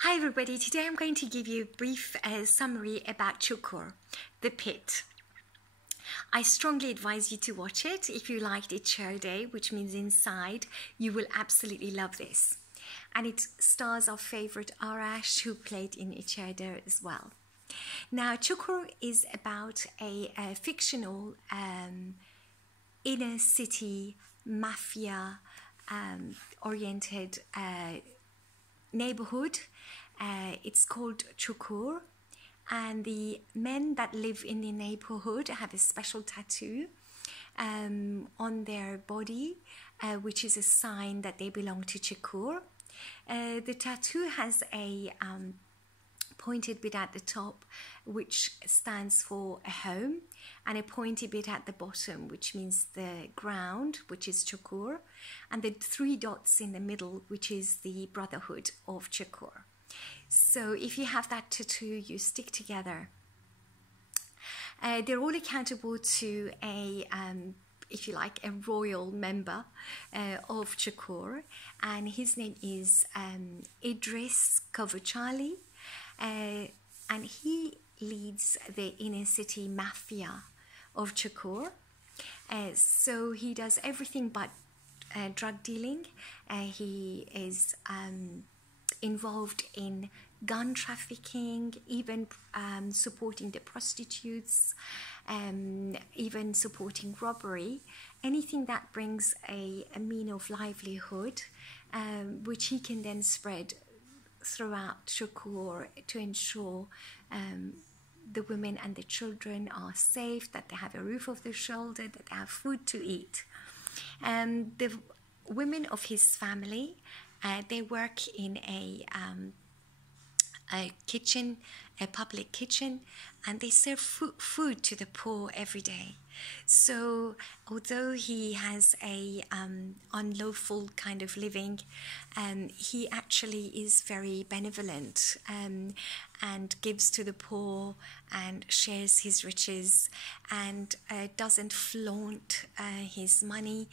Hi everybody, today I'm going to give you a brief summary about Cukur, the pit. I strongly advise you to watch it. If you liked İçeride, which means inside, you will absolutely love this. And it stars our favorite Arash, who played in İçeride as well. Now, Cukur is about a fictional inner city mafia oriented neighborhood. It's called Cukur, and the men that live in the neighborhood have a special tattoo on their body, which is a sign that they belong to Cukur. The tattoo has a pointed bit at the top, which stands for a home, and a pointy bit at the bottom, which means the ground, which is Cukur, and the three dots in the middle, which is the brotherhood of Cukur. So if you have that tattoo, you stick together. They're all accountable to a if you like, a royal member of Cukur, and his name is Idris Kocovali. And he leads the inner city mafia of Cukur. So he does everything but drug dealing. He is involved in gun trafficking, even supporting the prostitutes, even supporting robbery, anything that brings a mean of livelihood, which he can then spread throughout Cukur to ensure the women and the children are safe, that they have a roof over their shoulder, that they have food to eat. The women of his family, they work in a kitchen, a public kitchen, and they serve food to the poor every day. So although he has a unlawful kind of living, he actually is very benevolent and gives to the poor and shares his riches, and doesn't flaunt his money.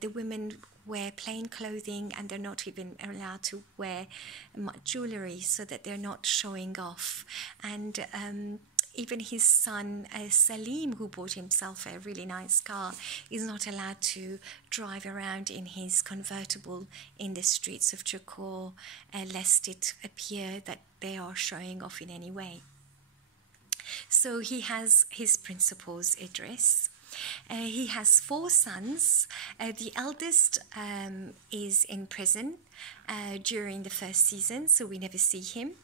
The women wear plain clothing, and they're not even allowed to wear much jewelry, so that they're not showing off. And even his son Salim, who bought himself a really nice car, is not allowed to drive around in his convertible in the streets of Cukur, lest it appear that they are showing off in any way. So he has his principals, Idris. He has 4 sons. The eldest is in prison during the first season, so we never see him.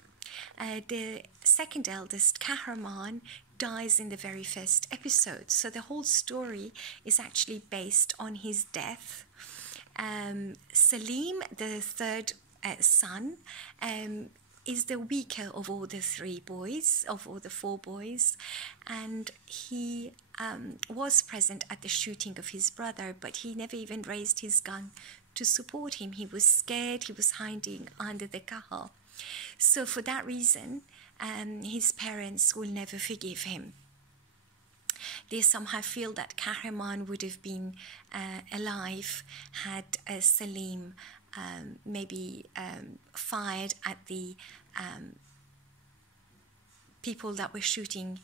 The second eldest, Kahraman, dies in the very first episode. So the whole story is actually based on his death. Salim, the third son, is the weaker of all the 3 boys, of all the 4 boys, and he was present at the shooting of his brother, but he never even raised his gun to support him. He was scared, he was hiding under the car. So for that reason, his parents will never forgive him. They somehow feel that Kahraman would have been alive had Salim maybe fired at the people that were shooting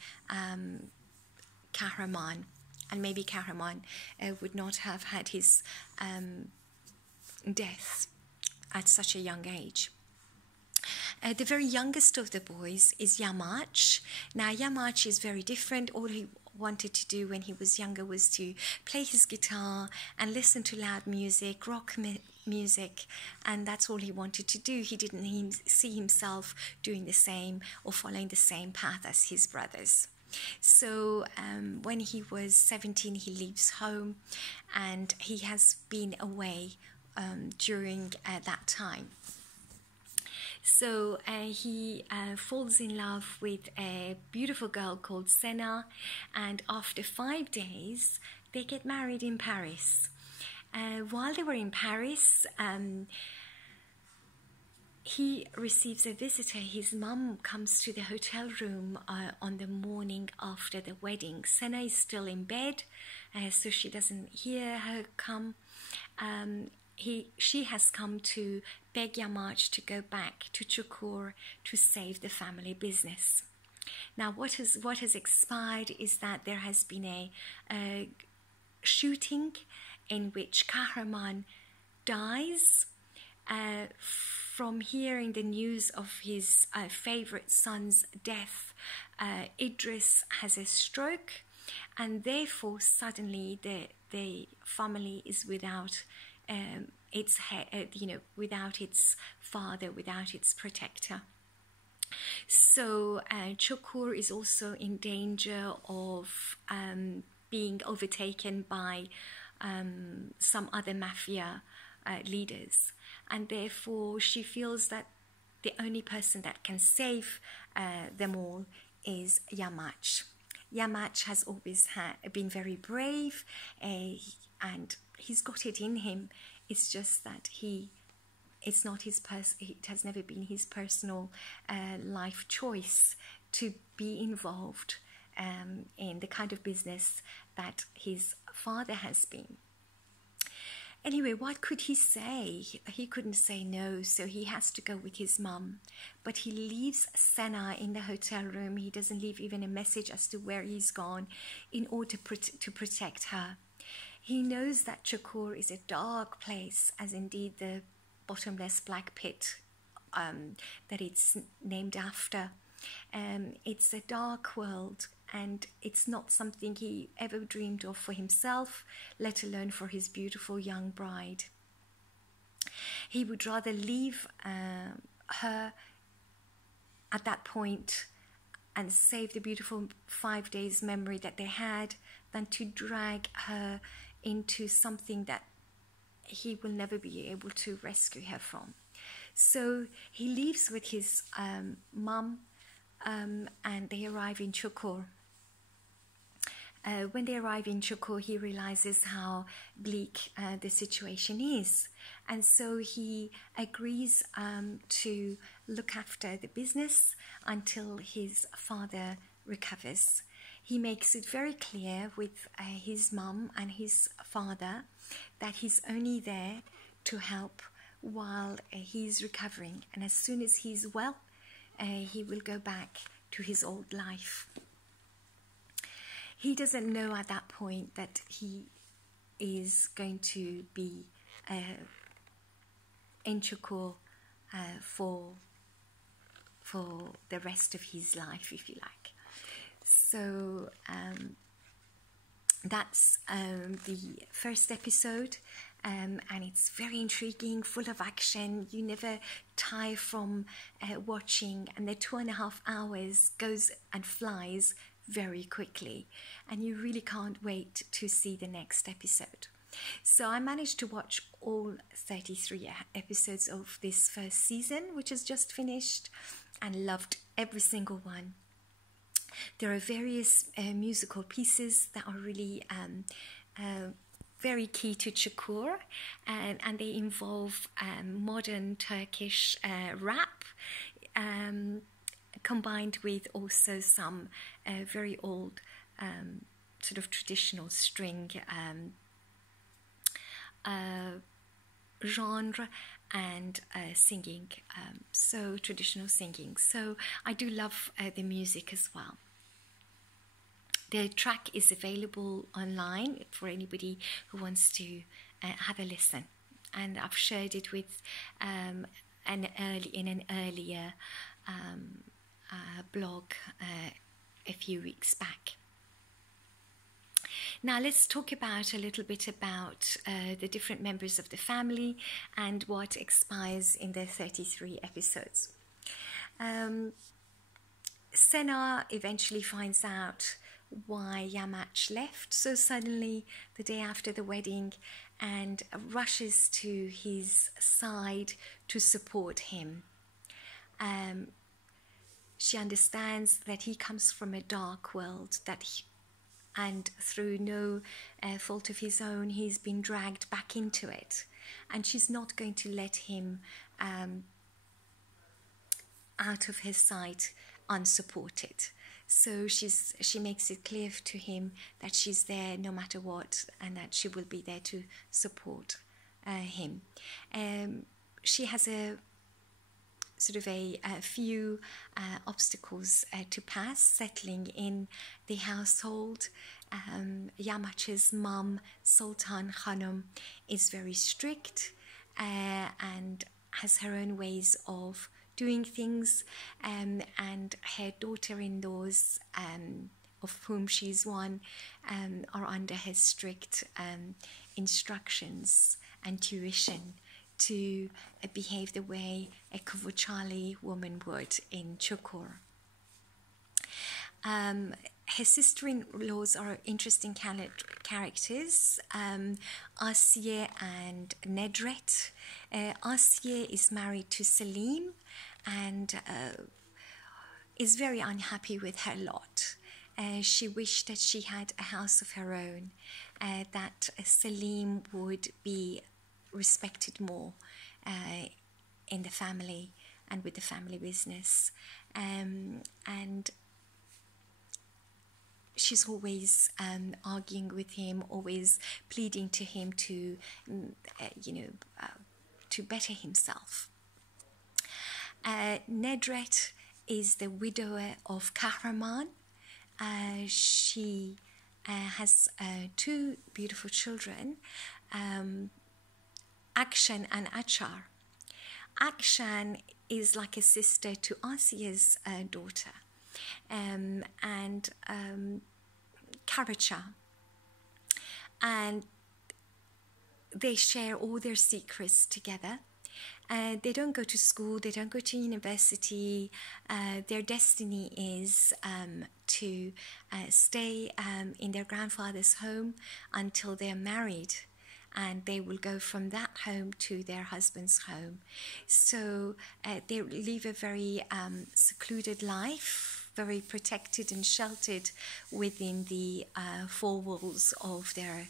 Kahraman, and maybe Kahraman would not have had his death at such a young age. The very youngest of the boys is Yamaç. Now, Yamaç is very different. All he wanted to do when he was younger was to play his guitar and listen to loud music, rock music, and that's all he wanted to do. He didn't see himself doing the same or following the same path as his brothers. So when he was 17, he leaves home, and he has been away during that time. So he falls in love with a beautiful girl called Sena, and after 5 days, they get married in Paris. While they were in Paris, he receives a visitor. His mum comes to the hotel room on the morning after the wedding. Sena is still in bed, so she doesn't hear her come. She has come to beg Yamaç to go back to Cukur to save the family business. Now, what has expired is that there has been a shooting in which Kahraman dies. From hearing the news of his favorite son's death, Idris has a stroke, and therefore suddenly the family is without its head, without its father, without its protector. So Cukur is also in danger of being overtaken by some other mafia leaders, and therefore she feels that the only person that can save them all is Yamaç. Yamaç has always been very brave, and he's got it in him. It's just that it's not his it has never been his personal life choice to be involved in the kind of business that his father has been. Anyway, what could he say? He couldn't say no, so he has to go with his mum. But he leaves Sena in the hotel room. He doesn't leave even a message as to where he's gone in order to protect her. He knows that Cukur is a dark place, as indeed the bottomless black pit that it's named after. It's a dark world, and it's not something he ever dreamed of for himself, let alone for his beautiful young bride. He would rather leave her at that point and save the beautiful 5 days memory that they had than to drag her into something that he will never be able to rescue her from. So he leaves with his mum, and they arrive in Cukur. When they arrive in Cukur, he realizes how bleak the situation is, and so he agrees to look after the business until his father recovers. He makes it very clear with his mum and his father that he's only there to help while he's recovering, and as soon as he's well, he will go back to his old life. He doesn't know at that point that he is going to be in Cukur for the rest of his life, if you like. So that's the first episode, and it's very intriguing, full of action. You never tire from watching, and the 2.5 hours goes and flies very quickly, and you really can't wait to see the next episode. So I managed to watch all 33 episodes of this first season, which has just finished, and loved every single one. There are various musical pieces that are really very key to Cukur, and they involve modern Turkish rap, combined with also some very old sort of traditional string genre and singing, so traditional singing. So I do love the music as well. The track is available online for anybody who wants to have a listen, and I've shared it with in an earlier blog a few weeks back. Now let's talk about a little bit about the different members of the family and what expires in the 33 episodes. Sena eventually finds out why Yamaç left so suddenly the day after the wedding, and rushes to his side to support him. She understands that he comes from a dark world, and through no fault of his own, he's been dragged back into it, and she's not going to let him out of his sight unsupported. So she makes it clear to him that she's there no matter what, and that she will be there to support him. she has a sort of a few obstacles to pass settling in the household. Yamaç's mum, Sultan Khanum, is very strict and has her own ways of doing things, and her daughter-in-laws, of whom she's one, are under her strict instructions and tuition to behave the way a Kocovali woman would in Cukur. Her sister-in-laws are interesting characters, Asiye and Nedret. Asiye is married to Selim and is very unhappy with her lot. She wished that she had a house of her own, that Selim would be respected more in the family and with the family business, and she's always arguing with him, always pleading to him to to better himself. Nedret is the widower of Kahraman. She has two beautiful children, Akshan and Achar. Akshan is like a sister to Asiya's daughter, and Karacha. And they share all their secrets together. They don't go to school, they don't go to university. Their destiny is to stay in their grandfather's home until they're married, and they will go from that home to their husband's home. So they live a very secluded life, very protected and sheltered within the four walls of their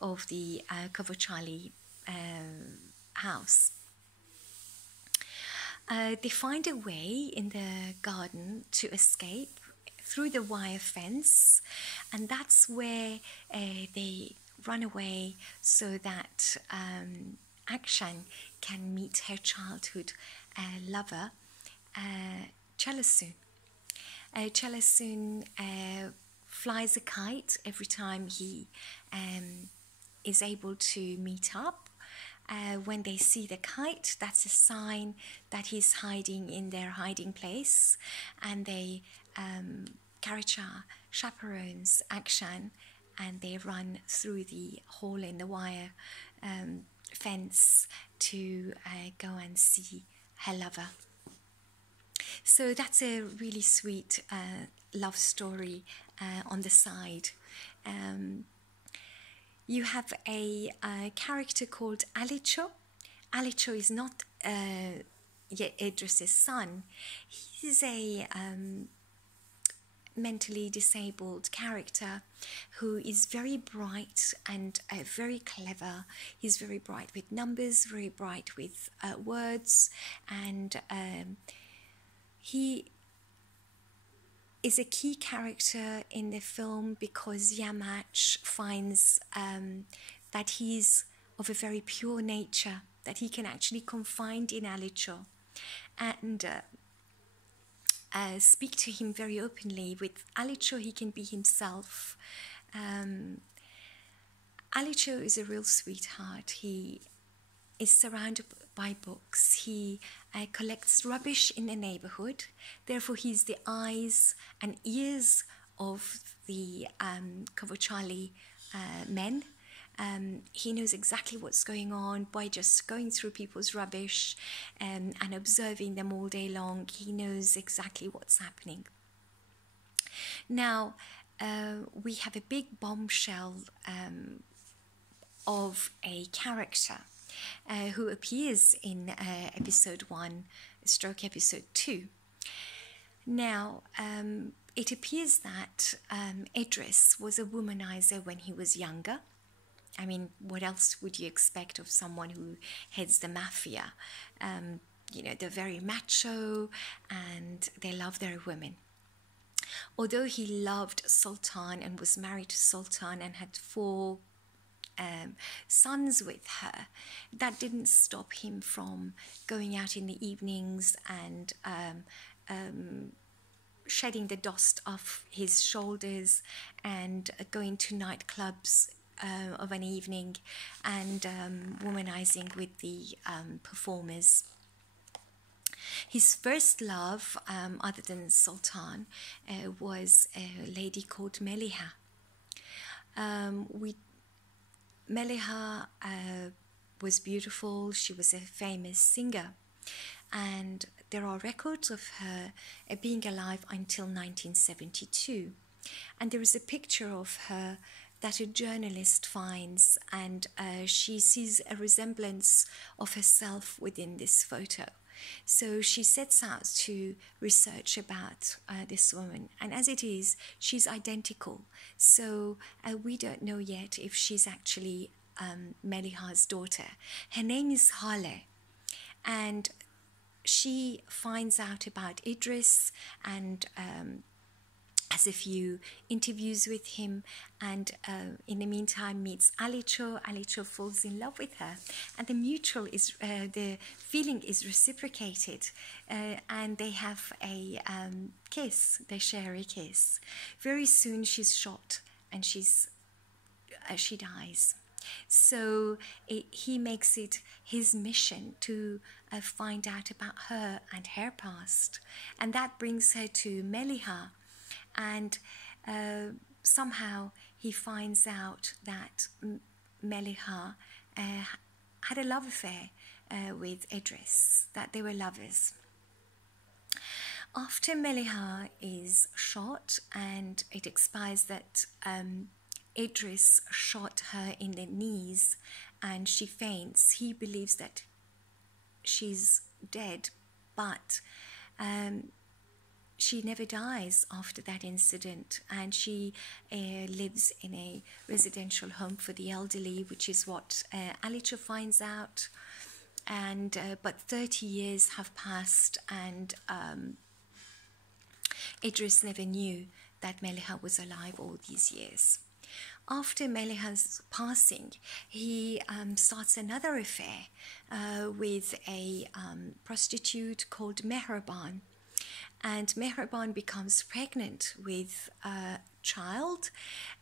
of the Kocovali house. They find a way in the garden to escape through the wire fence, and that's where they run away so that Akshan can meet her childhood lover, Chalasun. Chalasun flies a kite every time he is able to meet up. When they see the kite, that's a sign that he's hiding in their hiding place, and they Karacha chaperones Akshan, and they run through the hole in the wire fence to go and see her lover. So that's a really sweet love story on the side. You have a character called Alicho. Alicho is not Idris's son. He's a mentally disabled character who is very bright and very clever. He's very bright with numbers, very bright with words, and he is a key character in the film because Yamaç finds that he's of a very pure nature, that he can actually confide in Alicho and speak to him very openly. With Alicho, he can be himself. Alicho is a real sweetheart. He is surrounded by books. He collects rubbish in the neighborhood. Therefore, he's the eyes and ears of the Kocovali men. He knows exactly what's going on by just going through people's rubbish and observing them all day long. He knows exactly what's happening. Now, we have a big bombshell of a character who appears in episode 1 / episode 2. Now, it appears that Idris was a womanizer when he was younger. I mean, what else would you expect of someone who heads the mafia? They're very macho and they love their women. Although he loved Sultan and was married to Sultan and had 4 sons with her, that didn't stop him from going out in the evenings and shedding the dust off his shoulders and going to nightclubs of an evening and womanizing with the performers. His first love, other than Sultan, was a lady called Meliha. Meliha was beautiful. She was a famous singer, and there are records of her being alive until 1972. And there is a picture of her that a journalist finds, and she sees a resemblance of herself within this photo. So she sets out to research about this woman, and as it is, she's identical. So we don't know yet if she's actually Meliha's daughter. Her name is Hale, and she finds out about Idris and has a few interviews with him, and in the meantime meets Alicho. Alicho falls in love with her, and the feeling is reciprocated, and they have a kiss. They share a kiss. Very soon she's shot and she dies. So he makes it his mission to find out about her and her past, and that brings her to Meliha. And somehow he finds out that Meliha had a love affair with Idris, that they were lovers. After Meliha is shot, and it expires that Idris shot her in the knees and she faints, he believes that she's dead, but she never dies after that incident, and she lives in a residential home for the elderly, which is what Alicho finds out. And but 30 years have passed, and Idris never knew that Meliha was alive all these years. After Meliha's passing, he starts another affair with a prostitute called Mehraban. And Mehraban becomes pregnant with a child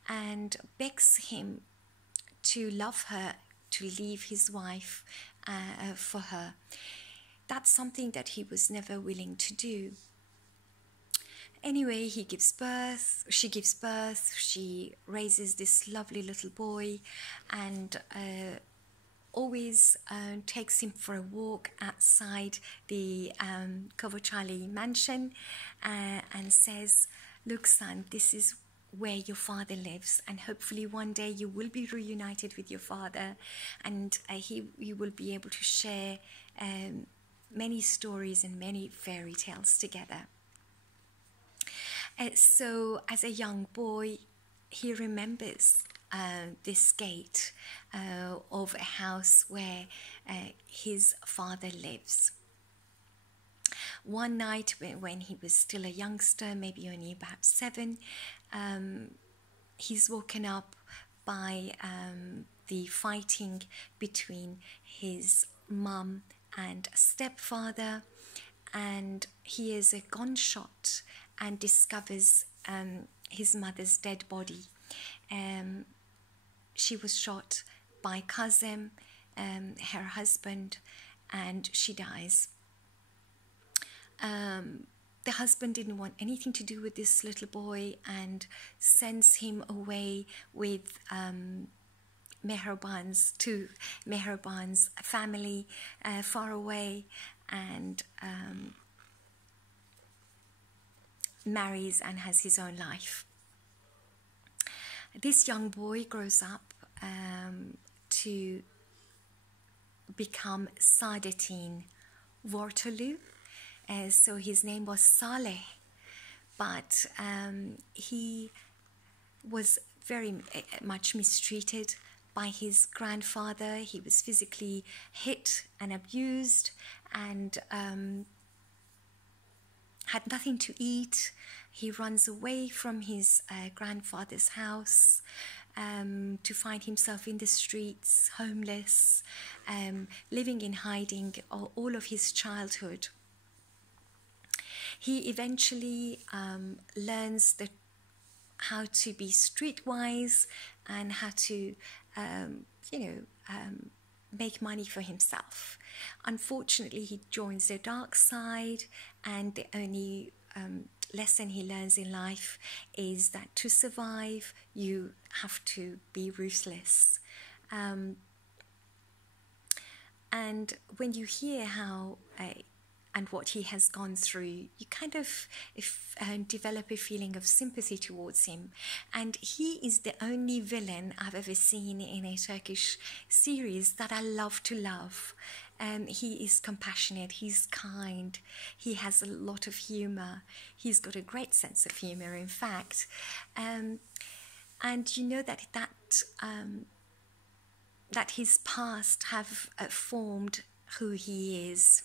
and begs him to love her, to leave his wife for her. That's something that he was never willing to do. Anyway, she gives birth, she raises this lovely little boy, and always takes him for a walk outside the Kocovali mansion and says, "Look, son, this is where your father lives, and hopefully one day you will be reunited with your father, and you will be able to share many stories and many fairy tales together." So as a young boy, he remembers this gate of a house where his father lives. One night when he was still a youngster, maybe only about 7, he's woken up by the fighting between his mum and stepfather, and he hears a gunshot and discovers his mother's dead body. She was shot by Kazem, her husband, and she dies. The husband didn't want anything to do with this little boy and sends him away with Mehraban's family far away, and marries and has his own life. This young boy grows up to become Saadettin Vortolu. So his name was Saleh, but he was very much mistreated by his grandfather. He was physically hit and abused, and had nothing to eat. He runs away from his grandfather's house, to find himself in the streets, homeless, living in hiding all of his childhood. He eventually learns how to be streetwise and how to, make money for himself. Unfortunately, he joins the dark side, and the only lesson he learns in life is that to survive, you have to be ruthless. And when you hear how and what he has gone through, you kind of develop a feeling of sympathy towards him. And he is the only villain I've ever seen in a Turkish series that I love to love. He is compassionate, he's kind, he has a lot of humor, he's got a great sense of humor, in fact. And you know that his past have formed who he is,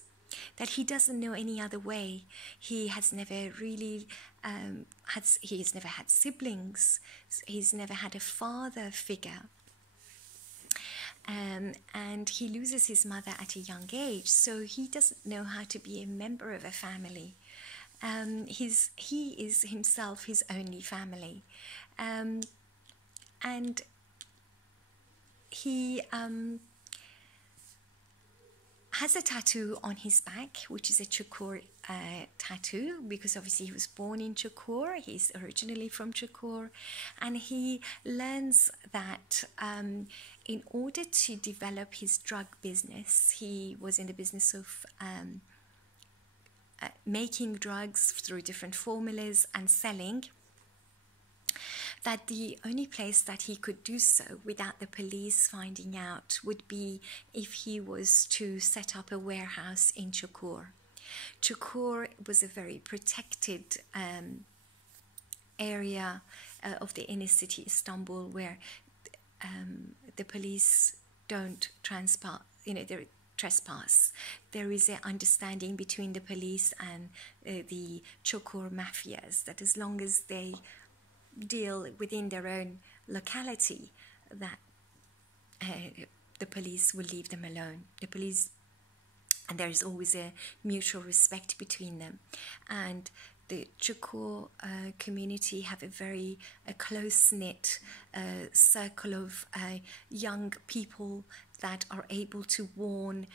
that he doesn't know any other way. He has never really he's never had siblings, he's never had a father figure, and he loses his mother at a young age, so he doesn't know how to be a member of a family. He is himself his only family, and he has a tattoo on his back, which is a Cukur tattoo, because obviously he was born in Cukur, he's originally from Cukur, and he learns that in order to develop his drug business, he was in the business of making drugs through different formulas and selling, that the only place that he could do so without the police finding out would be if he was to set up a warehouse in Cukur. Cukur was a very protected area of the inner city Istanbul, where the police don't trespass. There is an understanding between the police and the Cukur mafias that as long as they deal within their own locality, that the police will leave them alone. The police, and there is always a mutual respect between them. And the Cukur community have a very close-knit circle of young people that are able to warn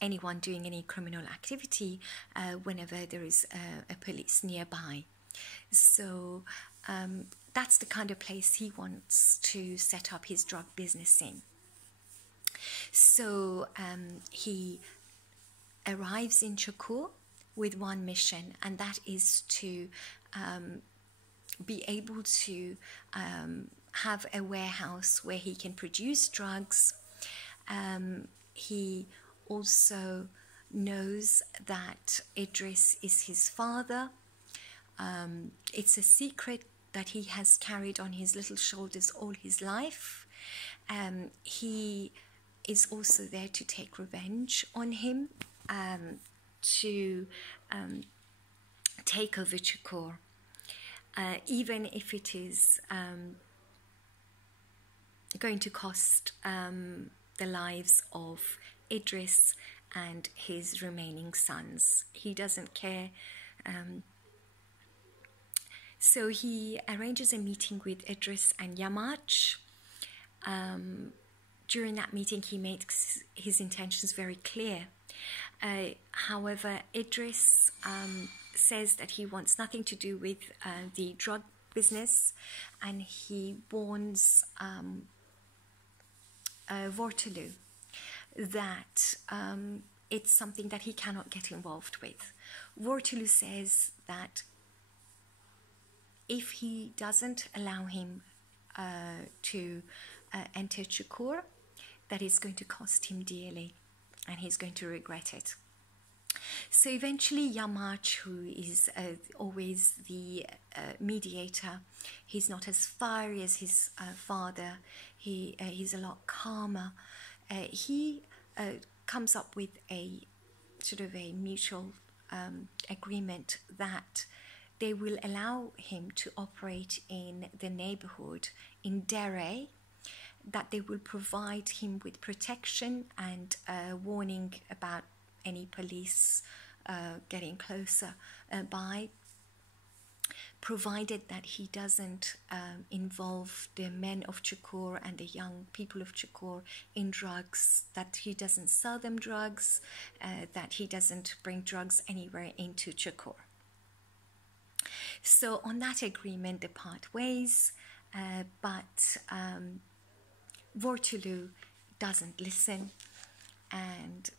anyone doing any criminal activity whenever there is a police nearby. So that's the kind of place he wants to set up his drug business in. So he arrives in Cukur with one mission, and that is to be able to have a warehouse where he can produce drugs. He also knows that Idris is his father. It's a secret that he has carried on his little shoulders all his life. He is also there to take revenge on him, to take over Cukur, even if it is going to cost the lives of Idris and his remaining sons. He doesn't care. So he arranges a meeting with Idris and Yamaç. During that meeting, he makes his intentions very clear. However, Idris says that he wants nothing to do with the drug business, and he warns Vortulu that it's something that he cannot get involved with. Vortulu says that if he doesn't allow him to enter Cukur, that it's going to cost him dearly, and he's going to regret it. So eventually Yamaç, who is always the mediator, he's not as fiery as his father, he's a lot calmer. He comes up with a sort of a mutual agreement that they will allow him to operate in the neighborhood in Dere, that they will provide him with protection and warning about any police getting closer by, provided that he doesn't involve the men of Cukur and the young people of Cukur in drugs, that he doesn't sell them drugs, that he doesn't bring drugs anywhere into Cukur. So on that agreement they part ways, but Vortulu doesn't listen, and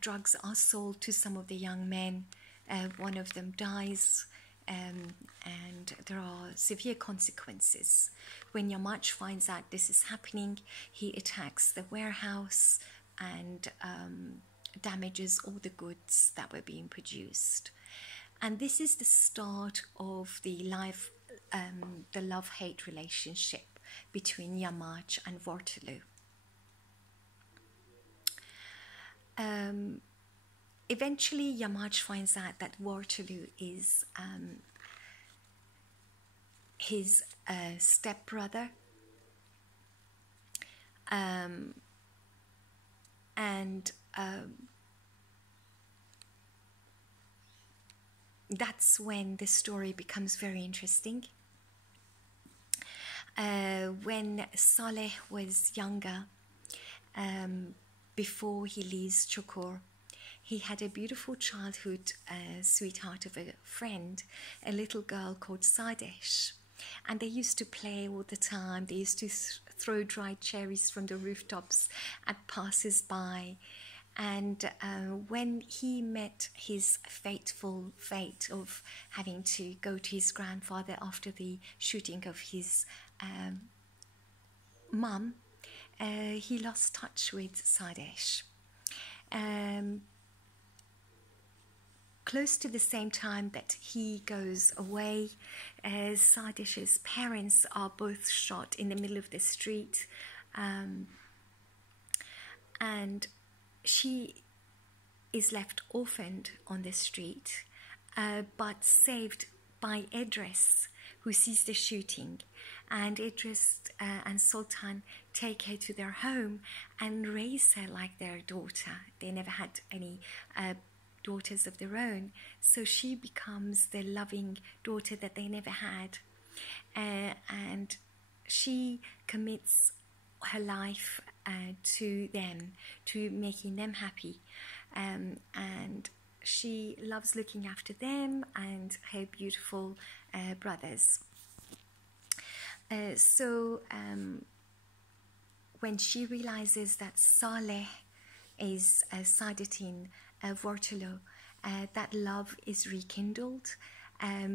drugs are sold to some of the young men. One of them dies, and there are severe consequences. When Yamaç finds out this is happening, he attacks the warehouse and damages all the goods that were being produced. And this is the start of the love-hate relationship between Yamaç and Vortulu. Eventually, Yamaç finds out that Vortulu is his stepbrother, and that's when the story becomes very interesting. When Saleh was younger, before he leaves Cukur, he had a beautiful childhood sweetheart of a friend, a little girl called Sadesh. And they used to play all the time. They used to throw dried cherries from the rooftops at passers-by. And when he met his fateful fate of having to go to his grandfather after the shooting of his mum, he lost touch with Sadesh. Close to the same time that he goes away, Sadesh's parents are both shot in the middle of the street, and she is left orphaned on the street, but saved by Idris, who sees the shooting. And Idris and Sultan take her to their home and raise her like their daughter. They never had any daughters of their own, so she becomes the loving daughter that they never had, and she commits her life to them, to making them happy, and she loves looking after them and her beautiful brothers. So when she realizes that Saleh is Saadetin Vortulu, that love is rekindled.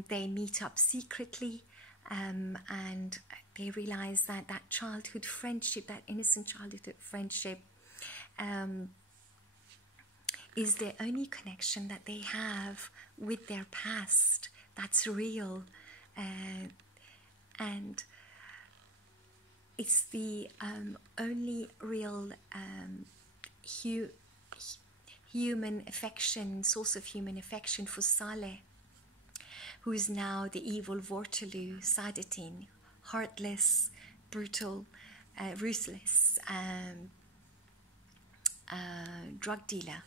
They meet up secretly, and they realize that that childhood friendship, that innocent childhood friendship, is the only connection that they have with their past that's real, and it's the only real human affection, source of human affection for Saleh, who is now the evil Vortulu Saadetin, heartless, brutal, ruthless drug dealer.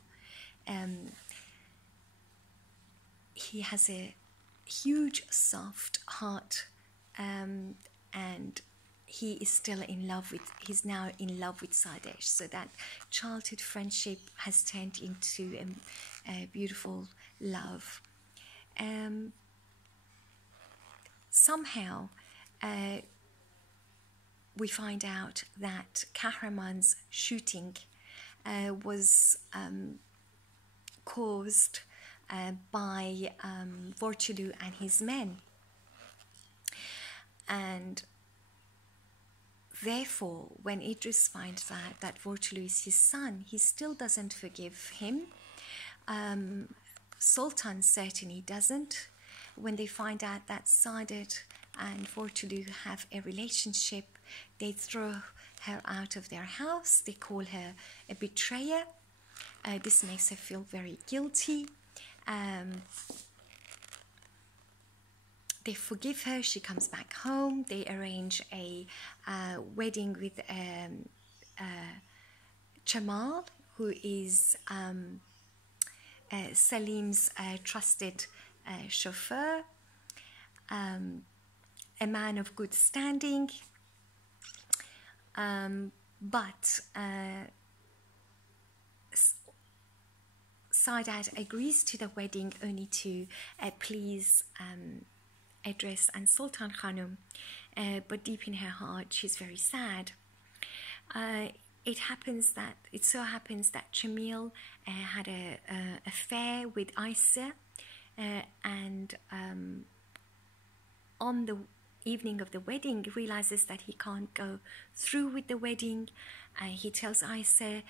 He has a huge soft heart, and he is still in love with, he's now in love with Sadesh. So that childhood friendship has turned into a beautiful love. Somehow we find out that Kahraman's shooting was caused by Vortulu and his men. And therefore, when Idris finds out that Vortulu is his son, he still doesn't forgive him. Sultan certainly doesn't. When they find out that Saadet and Vortulu have a relationship, they throw her out of their house. They call her a betrayer. This makes her feel very guilty. they forgive her. She comes back home. They arrange a wedding with Jamal, who is Salim's trusted chauffeur, a man of good standing, but Saadat agrees to the wedding only to please Idris and Sultan Khanum, but deep in her heart she's very sad. It so happens that Jamil had a affair with Isa, and on the evening of the wedding realizes that he can't go through with the wedding. He tells Isa,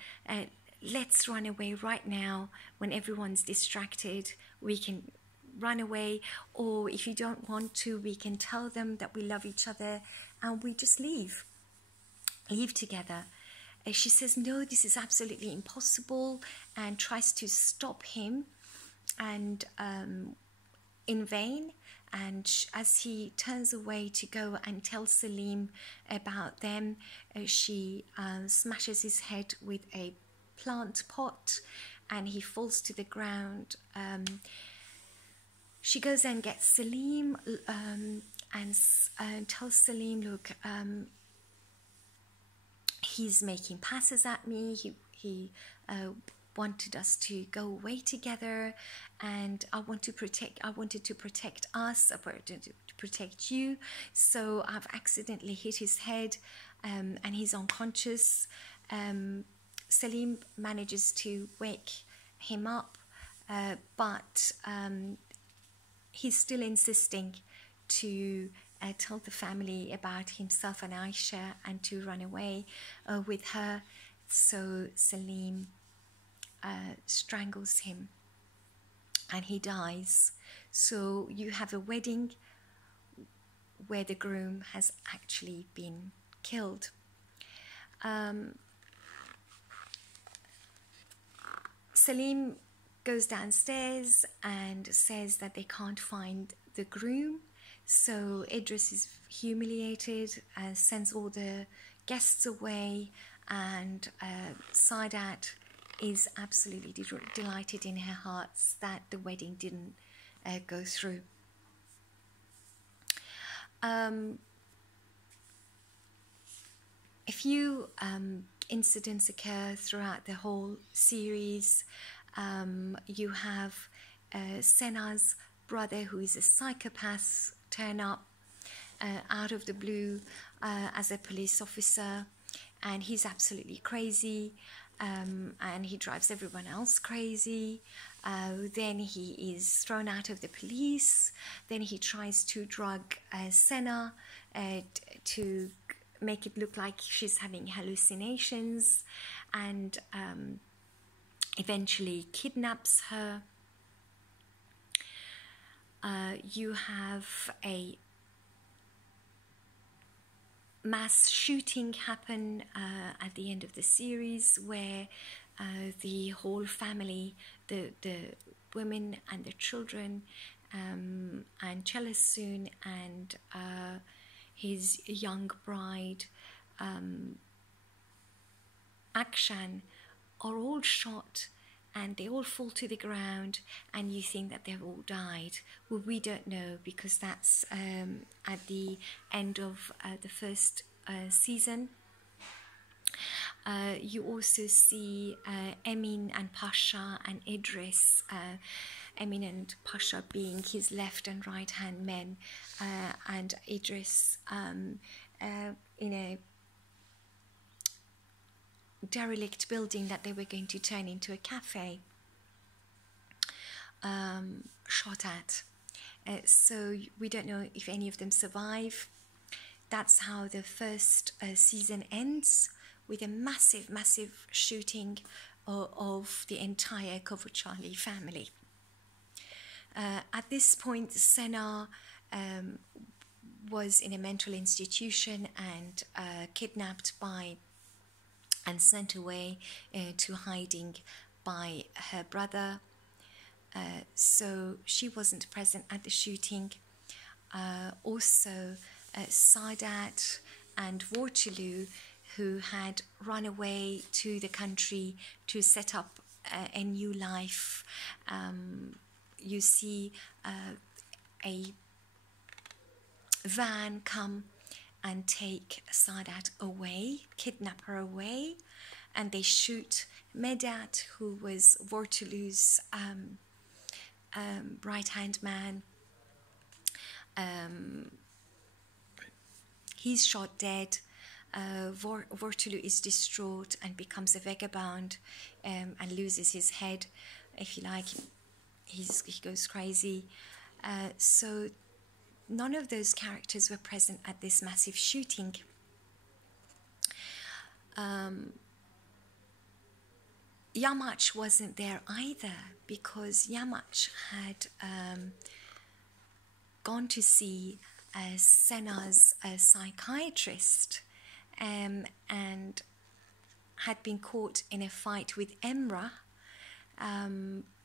let's run away right now. When everyone's distracted, we can run away, or if you don't want to, we can tell them that we love each other and we just leave together. She says, no, this is absolutely impossible, and tries to stop him, and in vain. And as he turns away to go and tell Salim about them, she smashes his head with a plant pot and he falls to the ground. She goes and gets Salim and tells Salim, look, he's making passes at me. He wanted us to go away together, and I wanted to protect us, I wanted to protect you, so I've accidentally hit his head, and he's unconscious. Salim manages to wake him up, but he's still insisting to tell the family about himself and Aisha and to run away with her. So Salim strangles him and he dies. So you have a wedding where the groom has actually been killed. Salim goes downstairs and says that they can't find the groom. So Idris is humiliated and sends all the guests away, and Saadat is absolutely delighted in her heart that the wedding didn't go through. A few incidents occur throughout the whole series. You have Sena's brother, who is a psychopath, turn up out of the blue as a police officer, and he's absolutely crazy, and he drives everyone else crazy. Then he is thrown out of the police. Then he tries to drug Sena to make it look like she's having hallucinations, and eventually kidnaps her. You have a mass shooting happen at the end of the series, where the whole family, the women and the children, and Chelasun and his young bride Akshan are all shot, and they all fall to the ground, and you think that they've all died. Well, we don't know, because that's at the end of the first season. You also see Emin and Pasha and Idris, Emin and Pasha being his left and right hand men, and Idris in a derelict building that they were going to turn into a cafe, shot at. So we don't know if any of them survive. That's how the first season ends, with a massive shooting of the entire Kocovali family. At this point, Sena was in a mental institution and kidnapped by and sent away to hiding by her brother. So she wasn't present at the shooting. also Sadat and Waterloo, who had run away to the country to set up a new life. You see a van come and take Sadat away, kidnap her away, and they shoot Medat, who was Waterloo's right-hand man. He's shot dead. Waterloo is distraught and becomes a vagabond, and loses his head, if you like. He goes crazy. So none of those characters were present at this massive shooting. Yamaç wasn't there either, because Yamaç had gone to see Sena's psychiatrist, and had been caught in a fight with Emrah,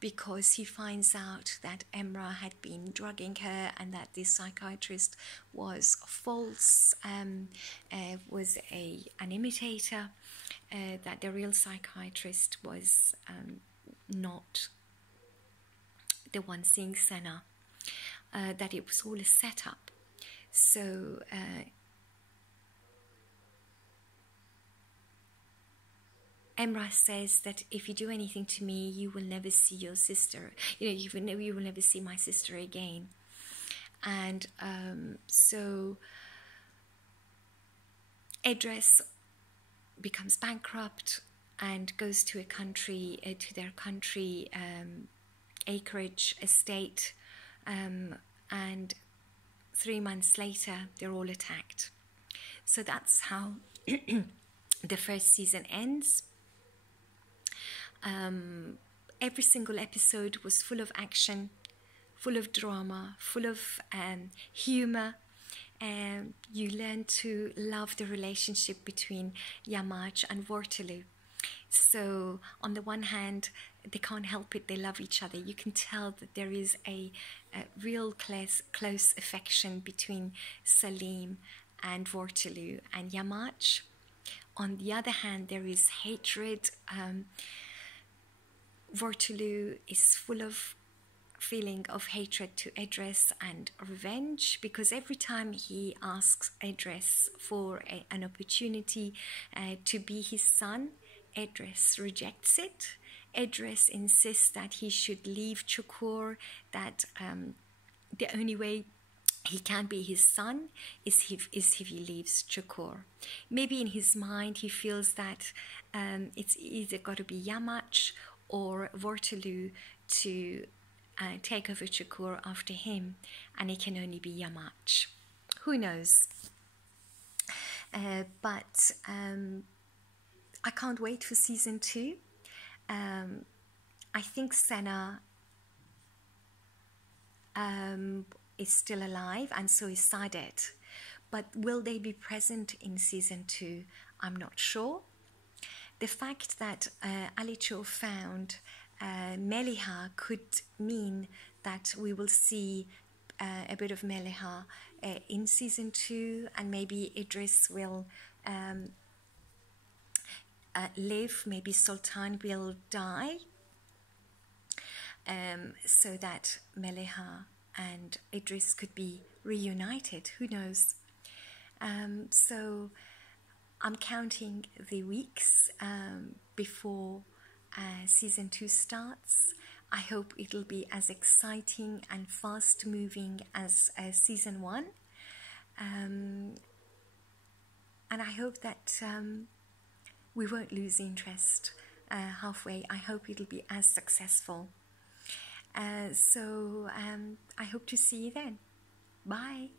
because he finds out that Emrah had been drugging her and that this psychiatrist was false, was an imitator, that the real psychiatrist was not the one seeing Sena, that it was all a setup. So Emrah says that if you do anything to me, you will never see your sister. You will never see my sister again. And so Idris becomes bankrupt and goes to to their country acreage estate, and 3 months later they're all attacked. So that's how the first season ends. Every single episode was full of action, full of drama, full of humor. You learn to love the relationship between Yamaç and Waterloo. So on the one hand, they can't help it, they love each other. You can tell that there is a real close affection between Selim and Waterloo and Yamaç. On the other hand, there is hatred. Waterloo is full of feeling of hatred to Idris and revenge, because every time he asks Idris for an opportunity to be his son, Idris rejects it. Idris insists that he should leave Cukur, that the only way he can be his son is if he leaves Cukur. Maybe in his mind he feels that it's either got to be Yamaç or Waterloo to take over Cukur after him, and it can only be Yamaç. Who knows? But I can't wait for season 2. I think Sena is still alive, and so is Sadet. But will they be present in season 2? I'm not sure. The fact that Aliço found Meliha could mean that we will see a bit of Meliha in season 2, and maybe Idris will live, maybe Sultan will die, so that Meliha and Idris could be reunited. Who knows? So I'm counting the weeks before season 2 starts. I hope it'll be as exciting and fast moving as season 1, and I hope that we won't lose interest halfway. I hope it'll be as successful. So I hope to see you then. Bye.